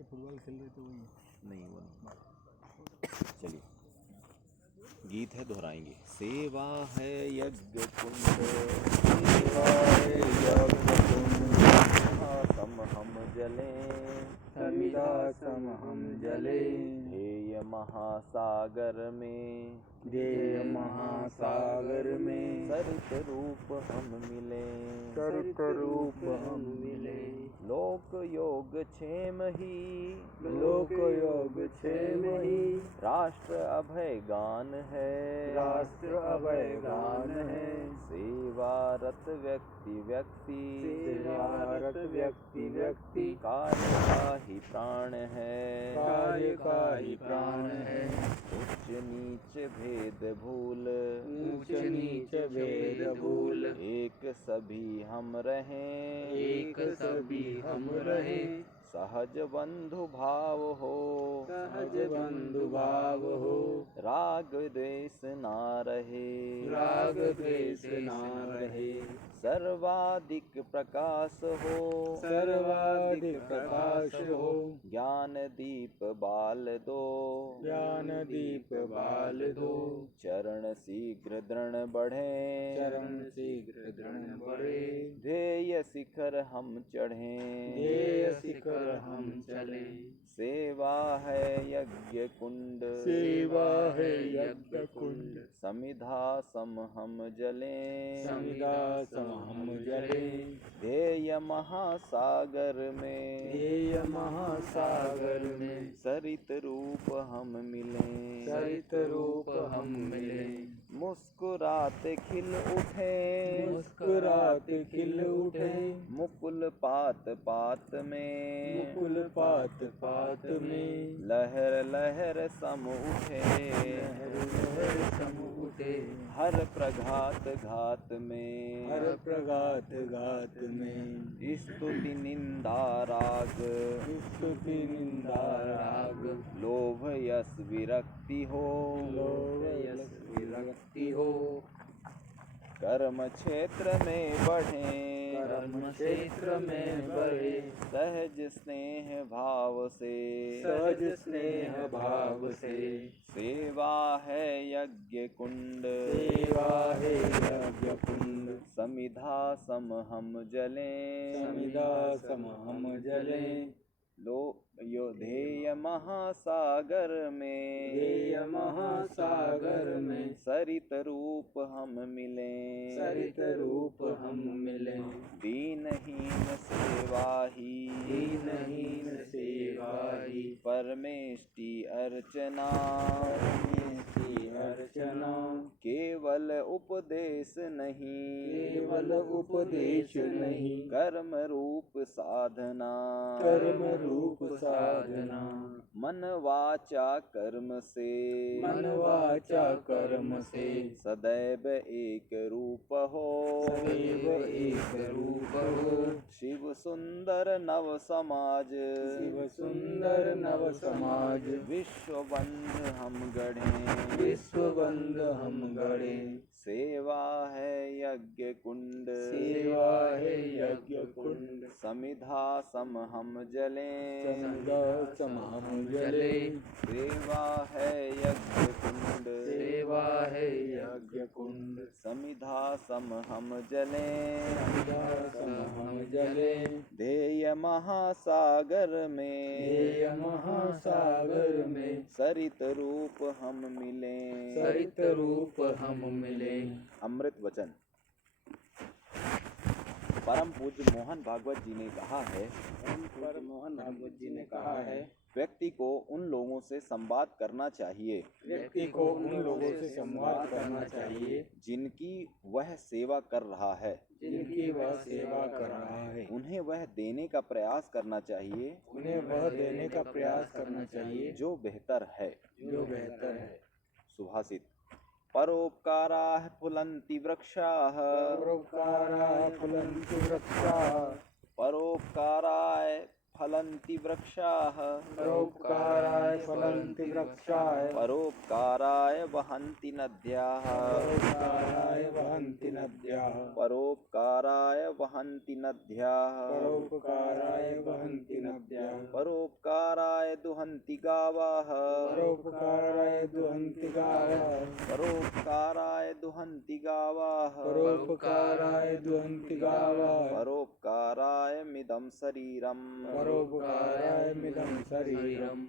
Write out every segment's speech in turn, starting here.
Football खेल रहे थे वही नहीं वो नहीं। चलिए गीत है दोहराएंगे। सेवा है यज्ञ कुंड, सेवा है यज्ञ कुंड, सम हम जले, समिधा सम हम जले, ध्येय महासागर में, ध्येय महासागर में, सरित रूप हम मिले, सरित रूप हम मिले। लोक योग क्षेम ही, लोक योग क्षेम ही, राष्ट्र अभय गान है, राष्ट्र अभय गान है। सेवारत व्यक्ति व्यक्ति, सेवारत व्यक्ति व्यक्ति, कार्य का ही प्राण है, कार्य का ही प्राण है। उच्च नीच भेद भूल, ऊंच नीच भेद भूल, एक सभी हम रहें, एक सभी हम रहें। सहज बंधु भाव हो, सहज बंधु भाव हो, राग द्वेष ना रहे, राग द्वेष ना रहे। सर्वाधिक प्रकाश हो, सर्वाधिक प्रकाश हो, ज्ञान दीप बाल दो, ज्ञान दीप बाल दो। चरण शीघ्र दृढ़ बढ़े, चरण शीघ्र दृढ़ बढ़े, ध्येय शिखर हम चढ़ें, ध्येय शिखर हम चलें। सेवा है यज्ञ कुंड, सेवा है यज्ञ कुंड, समिधा सम हम जलें, समिधा सम हम जलें। ध्येय महासागर में, ध्येय महासागर में, सरित रूप हम मिलें, सरित रूप हम मिलें। मुस्कुराते खिल उठे, मुस्कुराते खिल उठे, मुकुल पात पात में, मुकुल पात पात में, लहर लहर सम उठे, लहर लहर सम उठे। हर प्रघात घात में, हर प्रघात घात में, स्तुति निंदा राग, स्तुति निंदा राग, लोभ यश विरक्ति हो, लोभ यश विरक्ति हो। कर्म क्षेत्र में बढ़ें, कर्म क्षेत्र में बढ़े, सहज स्नेह भाव से, सहज स्नेह भाव से। सेवा है यज्ञ कुंड, सेवा है यज्ञ कुंड, समिधा सम हम जलें, समिधा सम हम जलें। ध्येय महासागर में, ध्येय महासागर में, सरित रूप हम मिलें, सरित रूप हम मिलें। दीनहीन सेवा ही, दीनहीन सेवा ही, परमेष्टि अर्चना, परमेष्टि अर्चना। केवल उपदेश नहीं, केवल उपदेश नहीं, कर्म रूप साधना, कर्म रूप साधना। मन वाचा कर्म से, मन वाचा कर्म से, सदैव एक रूप हो, सदैव एक रूप हो। शिव सुंदर नव समाज, शिव सुंदर नव समाज, विश्व बंध हम गढ़ें, विश्व बंध हम गढ़ें। सेवा है यज्ञ कुंड, सेवा है यज्ञ कुंड, समिधा सम हम जलें, समिधा सम हम जलें। सेवा है यज्ञ कुंड, सेवा है यज्ञ कुंड, समिधा सम हम जलें, समिधा सम हम जलें। ध्येय महासागर में, ध्येय महासागर में, सरित रूप हम मिलें, सरित रूप हम मिलें। अमृत वचन। परम पूज्य मोहन भागवत जी ने कहा है, मोहन भागवत जी ने कहा है, व्यक्ति को उन लोगों से संवाद करना चाहिए, व्यक्ति को उन लोगों से संवाद करना चाहिए जिनकी वह सेवा कर रहा है, जिनकी वह सेवा कर रहा है। उन्हें वह देने का प्रयास करना चाहिए, उन्हें वह देने का प्रयास करना चाहिए जो बेहतर है, जो बेहतर है। सुभाषित। परोपकाराः फुलन्ति वृक्षाः, परोपकाराय फलन्ति वृक्षाः, परोपकाराय फलन्ति वृक्षाः, परोपकाराय फलन्ति वृक्षाः, परोपकाराय वहन्ति नद्याः, परोपकाराय वहन्ति नद्याः, परोपकाराय वहन्ति नद्याः, परोपकाराय वहन्ति नद्याः। परोपकाराय दुहन्ति गावः परोपकाराय दुहन्ति गावः परोपकाराय दुहन्ति गावः परोपकाराय दुहन्ति गावः परोपकाराय मिदं शरीरम परोपकाराय मिदं शरीरम।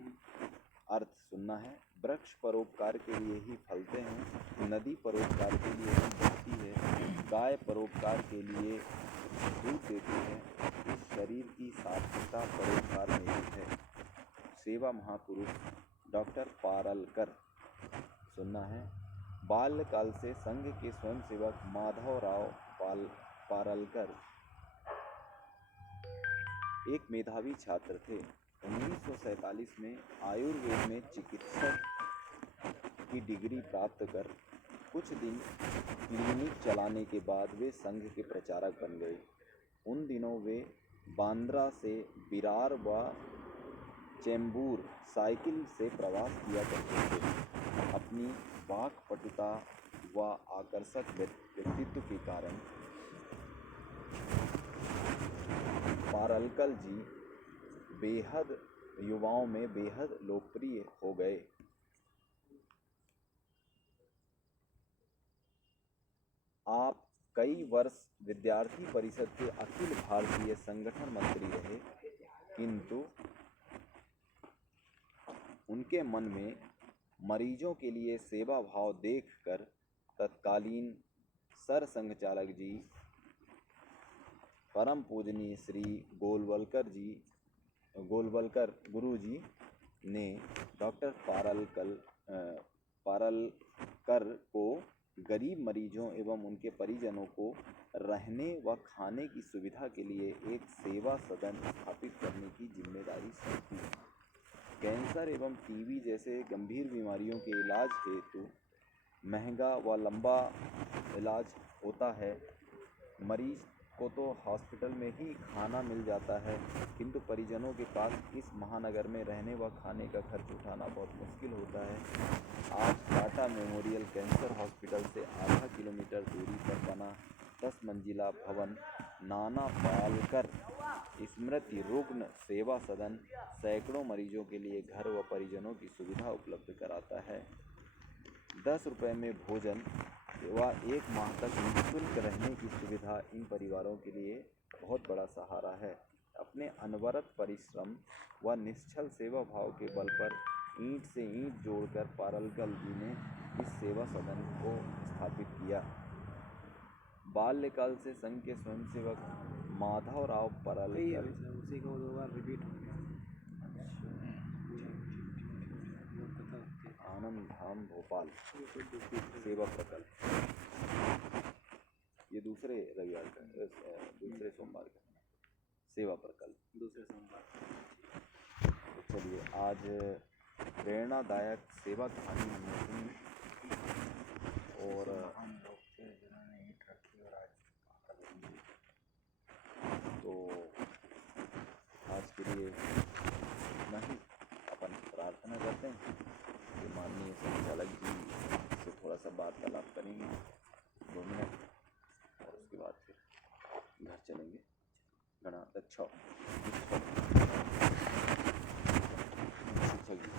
अर्थ सुनना है। वृक्ष परोपकार के लिए ही फलते हैं, नदी परोपकार के लिए ही बहती है, गाय परोपकार के लिए दूध देती है, इस शरीर की सार्थकता परोपकार में ही है। सेवा महापुरुष डॉक्टर पारलकर। सुनना है। बाल्यकाल से संघ के स्वयंसेवक माधवराव पारलकर एक मेधावी छात्र थे। 1947 में आयुर्वेद में चिकित्सक की डिग्री प्राप्त कर कुछ दिन क्लिनिक चलाने के बाद वे संघ के प्रचारक बन गए। उन दिनों वे बांद्रा से विरार व चेंबूर साइकिल से प्रवास किया करते थे। अपनी वाक्पटुता व आकर्षक व्यक्तित्व के कारण पारलकर जी युवाओं में बेहद लोकप्रिय हो गए। आप कई वर्ष विद्यार्थी परिषद के अखिल भारतीय संगठन मंत्री रहे, किंतु उनके मन में मरीजों के लिए सेवा भाव देखकर तत्कालीन सर संघचालक जी परम पूजनीय श्री गोलवलकर गुरु जी ने डॉक्टर पारलकर को गरीब मरीजों एवं उनके परिजनों को रहने व खाने की सुविधा के लिए एक सेवा सदन स्थापित करने की जिम्मेदारी सौंपी। कैंसर एवं टीबी जैसे गंभीर बीमारियों के इलाज हेतु महंगा व लंबा इलाज होता है। मरीज को तो हॉस्पिटल में ही खाना मिल जाता है, किंतु परिजनों के पास इस महानगर में रहने व खाने का खर्च उठाना बहुत मुश्किल होता है। आज टाटा मेमोरियल कैंसर हॉस्पिटल से आधा किलोमीटर दूरी पर बना 10 मंजिला भवन नाना पालकर स्मृति रुग्ण सेवा सदन सैकड़ों मरीजों के लिए घर व परिजनों की सुविधा उपलब्ध कराता है। 10 रुपये में भोजन व 1 माह तक निःशुल्क रहने की सुविधा इन परिवारों के लिए बहुत बड़ा सहारा है। अपने अनवरत परिश्रम व निश्चल सेवा भाव के बल पर ईंट से ईंट जोड़कर पारलकर जी ने इस सेवा सदन को स्थापित किया। बाल्यकाल से संघ के स्वयंसेवक माधवराव पारलकर उसी को 2 बार रिपीट हो गया। आनंद धाम भोपाल सेवा प्रकल्प, ये दूसरे रविवार का दूसरे सोमवार का सेवा प्रकल्प दूसरे सोमवार। तो चलिए आज प्रेरणादायक सेवा कहानी हमने सुनी और हम लोग थे जिन्होंने ईंट रखी और आज तो आज के लिए इतना ही। अपन प्रार्थना करते हैं कि माननीय संचालक जी से थोड़ा सा वार्तालाप करेंगे 2 मिनट और उसके बाद फिर घर चलेंगे। गणाध्यक्ष शिक्षक जी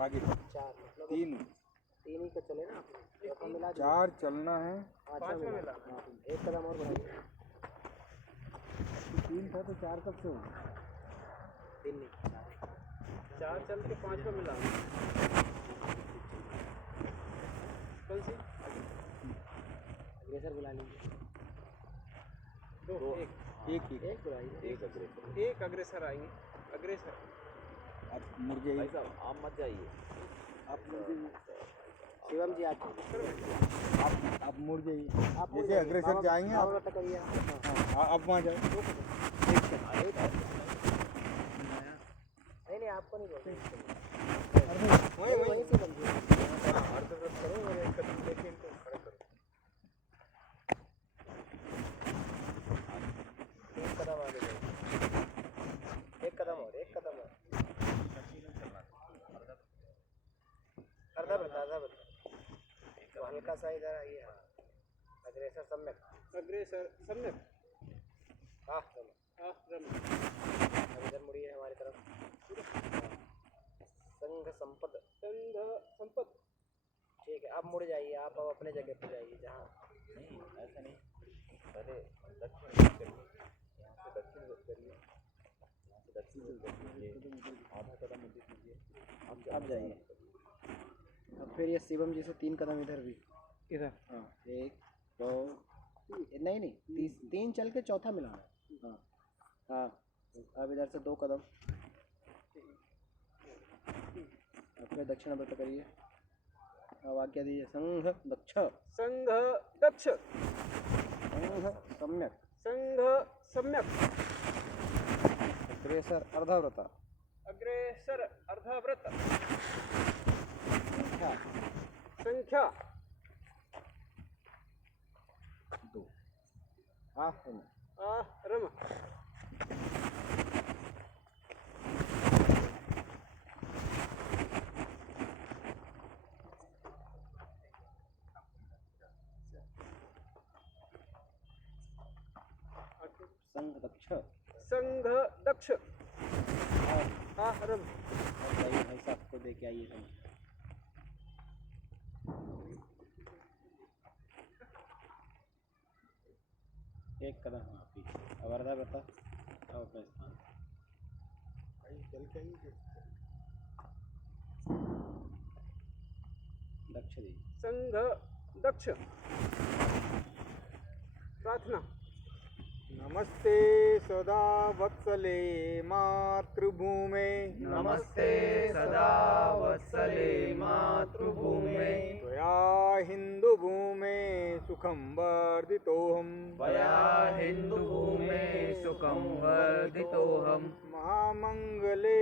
आगे 3 ही का चले ना, 4 चलना है। 5 मिला, 1 कदम और बढ़ाइए। 3 था तो 4 कब से हुआ? 3 नहीं, 4 चल के 5 को मिला। कौन सी? अग्रेसर बुला लीजिए। 2 एक बुलाइए। एक अग्रेसर आएंगे। अग्रेसर आप मुड़ जाइए। भाई साहब आप मत जाइए। आप मुड़ जाइए। शिवम जी आप मुड़ जाइए। जैसे अग्रेसर जाएंगे आप करिए। आप वहाँ जाए। नहीं आपको नहीं बोलते, वहीं से बंदिए। करो और एक कदम लेके इनको खड़े करो। 1 कदम आगे जाओ। 1 कदम और 1 कदम और। हल्का सा इधर आइए। हाँ, अग्रेसर सम्यक। अग्रेसर सम्यक। हाँ रम। अब इधर मुड़िए हमारी तरफ। संघ संपद। संघ संपत। ठीक है, आप मुड़ जाइए, आप अब अपने जगह पे जाइए जहाँ। नहीं ऐसा नहीं, पहले दक्षिण करिए, यहाँ से दक्षिण करिए, यहाँ से दक्षिण करिए, आधा कदम उधर कीजिए, आप जाइए। अब फिर ये शिवम जी से 3 कदम इधर भी। इधर। हाँ 1 2 नहीं 3 चल के चौथा मिलाना है। हाँ हाँ, अब इधर से 2 कदम। अब फिर दक्षिणावर्त करिए। अब आज्ञा दीजिए। संघ दक्ष। संघ दक्ष। संघ सम्यक। संघ सम्यक। अग्रेसर अर्धव्रता। अग्रेसर अर्धव्रत। संख्या संख्या 2। रम। रम। संघ दक्ष। संघ दक्ष। रम। भाई साहब को दे के आइए हम। एक कदम। हाँ पीछे। अब अर्धव्रता। अब अपने स्थान। दक्ष दीजिए। संघ दक्ष। प्रार्थना। नमस्ते सदा वत्सले मातृभूमे। नमस्ते सदा वत्सले मातृभूमे। त्वया हिन्दुभूमे सुखं वर्धितोऽहम्। त्वया हिन्दुभूमे सुखं वर्धितोऽहम्। महामङ्गले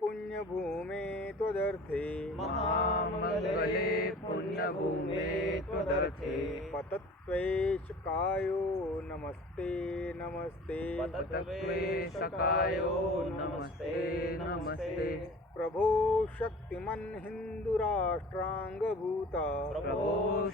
पुण्यभूमे त्वदर्थे। महामङ्गले पुण्यभूमे त्वदर्थे। पतत्वेशकायो नमस्ते नमस्ते। पतत्वेशकायो नमस्ते नमस्ते। प्रभो शक्तिमन् हिन्दुराष्ट्राङ्गभूता। प्रभो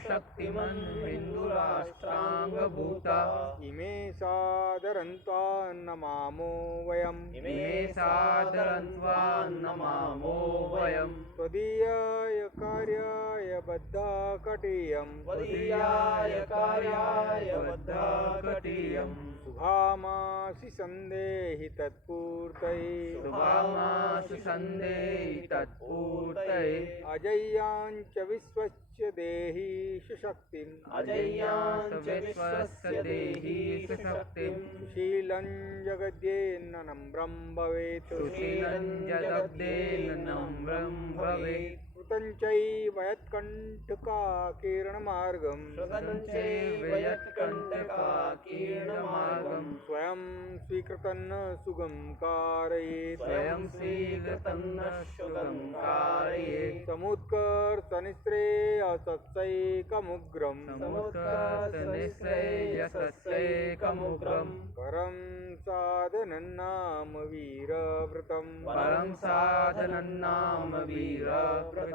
शक्तिमन् हिन्दुराष्ट्राङ्गभूता। इमे सादरन्त्वा नमामो वयम्। इमे सादरन्त्वा नमामो वयम्। त्वदीयाय कार्याय बद्धाकटेयम्। त्वदीयाय कार्याय बद्धाकटेयम्। शुभामासि सन्देहि तत्पूर्तये। शुभामासि सन्देहि तत्पूर्तये। अजय्याञ्च विश्वस्य देहि सुशक्तिम्। अजय्याञ्च विश्वस्य देहि सुशक्तिम्। सुशीलं जगद्येन नम्रं भवेत्। सुशीलं जगद्देन नम्रं भवेत्। कृतं चैव यत्कण्टकाकीर्णमार्गम्। कृतञ्चैव यत्कण्टकाकीर्णमार्गम्। स्वयं स्वीकृतं सुगं कारयेत्। स्वयं स्वीकृतं शुभं कारयेत्। समुत्कर्षनिःश्रेयसस्यैकमुग्रम्। समुत्कर्षनिःश्रेयसस्यैकमुग्रम्। परं साधनं नाम वीरव्रतम्। परं साधनं नाम वीरव्रतम्।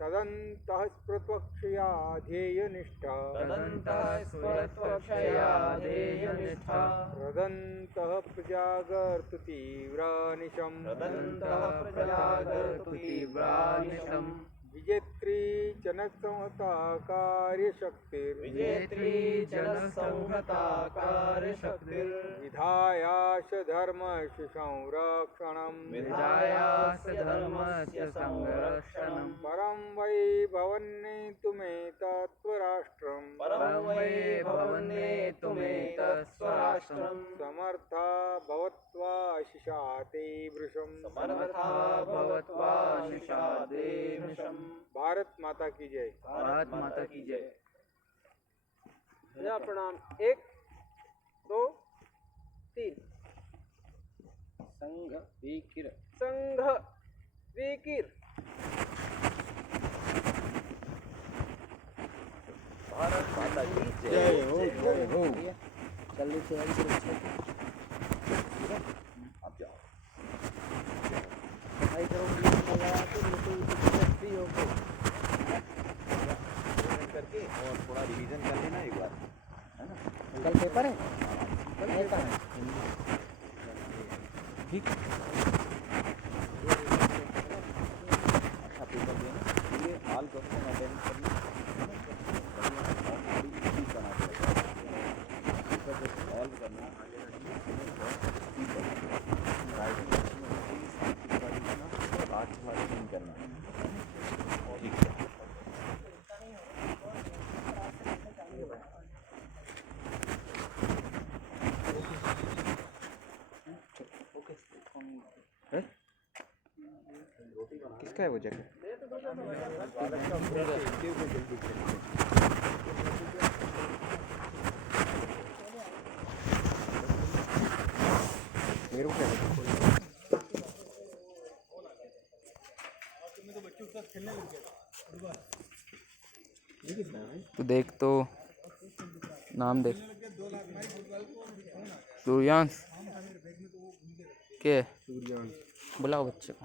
तदन्तः स्पृत्वक्षया ध्येयनिष्ठा। तदन्तः स्फुरत्वक्षया ध्येयनिष्ठा। रदन्तः प्रजागर्तु तीव्रानिशम्। तदन्तः प्रजागर्तु तीव्रानिशम्। विजेत्री जनसंहता कार्यशक्तिर्। विजेत्री जनसंहता कार्यशक्तिर्। विधायाश धर्मस्य संरक्षणम्। विधायास धर्मस्य संरक्षणम्। परं वै भवन्नेतुमेतत्स्वराष्ट्रम्। परं वै भवन्नेतुमेतत्स्वराष्ट्रम्। समर्था भवत्वा शिशाते वृषम्। समर्था भवत्वा निषादे वृषम्। भारत माता की जय। भारत माता की जय। प्रजा प्रणाम। 1 2 3। संघ विकिर। संघ विकिर। भारत माता की जय हो जय हो। जल्दी से आप जाओ। भाई करो लगा के फ्री हो गए करके और किसका है वो जैकेट? मेरे को क्या तू देख तो नाम देख सूर्यांश के बुलाओ बच्चे को।